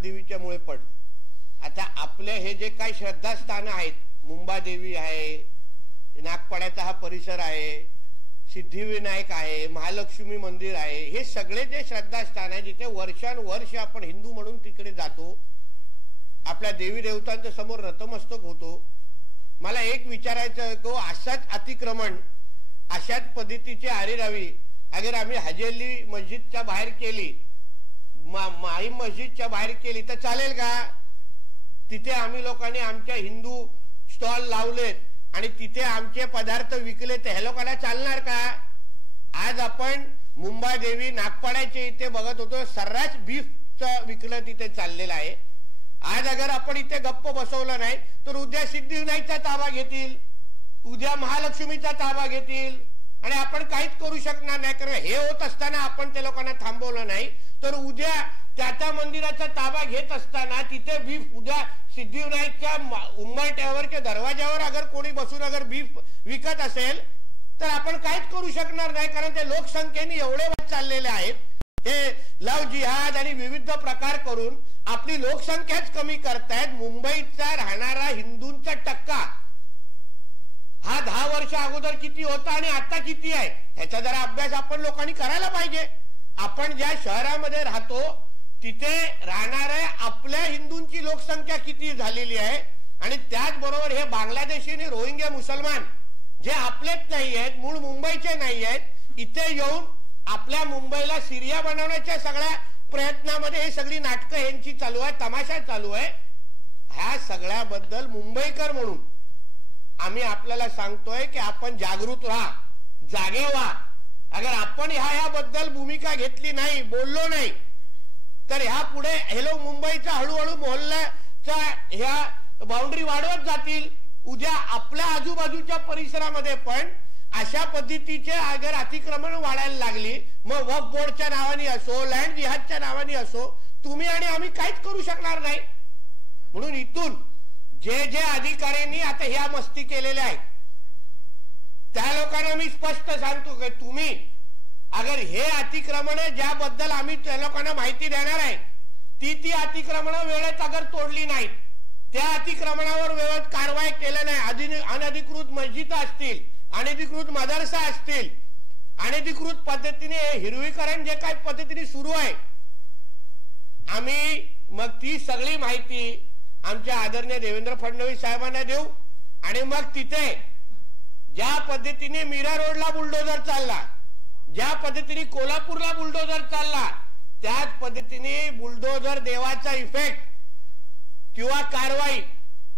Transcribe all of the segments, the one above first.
नागदेवीच्यामुळे पडलं। आता आपले हे जे काही श्रद्धास्थान आहेत, मुंबादेवी आहे, नागपाड्याचा हा परिसर आहे, सिद्धिविनायक आहे, महालक्ष्मी मंदिर आहे, हे सगळे जे श्रद्धास्थान आहे जिथे वर्षानुवर्ष आपण हिंदू म्हणून तिकडे जातो, आपल्या देवी देवतांच्या समोर नतमस्तक होतो। मला एक विचारायचं की अशाच अतिक्रमण, अशाच पद्धतीची आरेरावी अगर आम्ही हजेली मस्जिदच्या बाहेर केली, माहीम मस्जिदच्या बाहेर केली तर चालेल का? तिथे आम्ही लोकांनी आमच्या हिंदू स्टॉल लावलेत आणि तिथे आमचे पदार्थ विकले तर ह्या लोकांना चालणार का? आज आपण मुंबादेवी नागपाड्याचे इथे बघत होतो, सर्रास बीफचं विकलं तिथे चाललेलं आहे। आज अगर आपण इथे गप्प बसवलं नाही तर उद्या सिद्धिविनायकचा ताबा घेतील, उद्या महालक्ष्मीचा ताबा घेतील आणि आपण काहीच करू शकणार नाही। कारण हे होत असताना आपण त्या लोकांना थांबवलं नाही तर उद्या त्या मंदिराचा ताबा घेत असताना तिथे बीफ, उद्या सिद्धिविनायकच्या उंबरठ्यावरच्या दरवाजावर अगर कोणी बसून अगर बीफ विकत असेल तर आपण काहीच करू शकणार नाही। कारण ते लोकसंख्येने एवढे वाढत चाललेले आहेत, हे लव जिहाद आणि विविध प्रकार करून आपली लोकसंख्याच कमी करतायत। मुंबईचा राहणारा हिंदूंचा टक्का हा 10 वर्ष अगोदर किती होता आणि आता किती आहे ह्याचा जरा अभ्यास आपण लोकांनी करायला पाहिजे। आपण ज्या शहरामध्ये राहतो तिथे राहणाऱ्या आपल्या हिंदूंची लोकसंख्या किती झालेली आहे आणि त्याचबरोबर हे बांगलादेशी आणि रोहिंग्या मुसलमान जे आपलेच नाही आहेत, मूळ मुंबईचे नाही आहेत, इथे येऊन आपल्या मुंबईला सिरिया बनवण्याच्या सगळ्या प्रयत्नामध्ये हे सगळी नाटकं यांची चालू आहे, तमाशा चालू आहे। ह्या सगळ्याबद्दल मुंबईकर म्हणून आम्ही आपल्याला सांगतोय की आपण जागृत व्हा, जागे व्हा। अगर आपण ह्याबद्दल भूमिका घेतली नाही, बोललो नाही तर ह्या पुढे हेलो मुंबईचा हळूहळू मोहल्ल्याचा ह्या बाउंड्री वाढवत जातील। उद्या आपल्या आजूबाजूच्या परिसरामध्ये पण अशा पद्धतीचे अगर अतिक्रमण वाढायला लागली, मग वक्फ बोर्डच्या नावाने असो, लँड जिहादच्या नावाने असो, तुम्ही आणि आम्ही काहीच करू शकणार नाही। म्हणून इथून जे जे अधिकाऱ्यांनी आता ह्या मस्ती केलेल्या आहेत त्या लोकांना मी स्पष्ट सांगतो की तुम्ही अगर हे अतिक्रमण ज्याबद्दल आम्ही त्या लोकांना माहिती देणार आहे ती अतिक्रमण वेळेत अगर तोडली नाही, त्या अतिक्रमणावर वेळेत कारवाई केली नाही, अनधिकृत मस्जिद असतील, अनधिकृत मदरसा असतील, अनधिकृत पद्धतीने हिरवीकरण जे काही पद्धतीने सुरू आहे, आम्ही मग ती सगळी माहिती आमच्या आदरणीय देवेंद्र फडणवीस साहेबांना देऊ आणि मग तिथे ज्या पद्धतीने मीरा रोडला बुलडोजर चालला, ज्या पद्धतीने कोल्हापूरला बुलडोजर चालला, त्याच पद्धतीने बुलडोजर देवाचा इफेक्ट किंवा कारवाई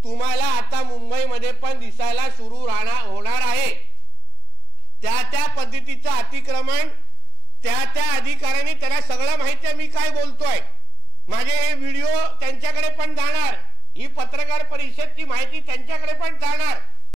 तुम्हाला आता मुंबईमध्ये पण दिसायला सुरू होणार आहे। त्या पद्धतीचं अतिक्रमण त्या अधिकाऱ्यांनी, त्याला सगळं माहिती आहे मी काय बोलतोय, माझे हे व्हिडिओ त्यांच्याकडे पण जाणार, ही पत्रकार परिषदची माहिती त्यांच्याकडे पण जाणार।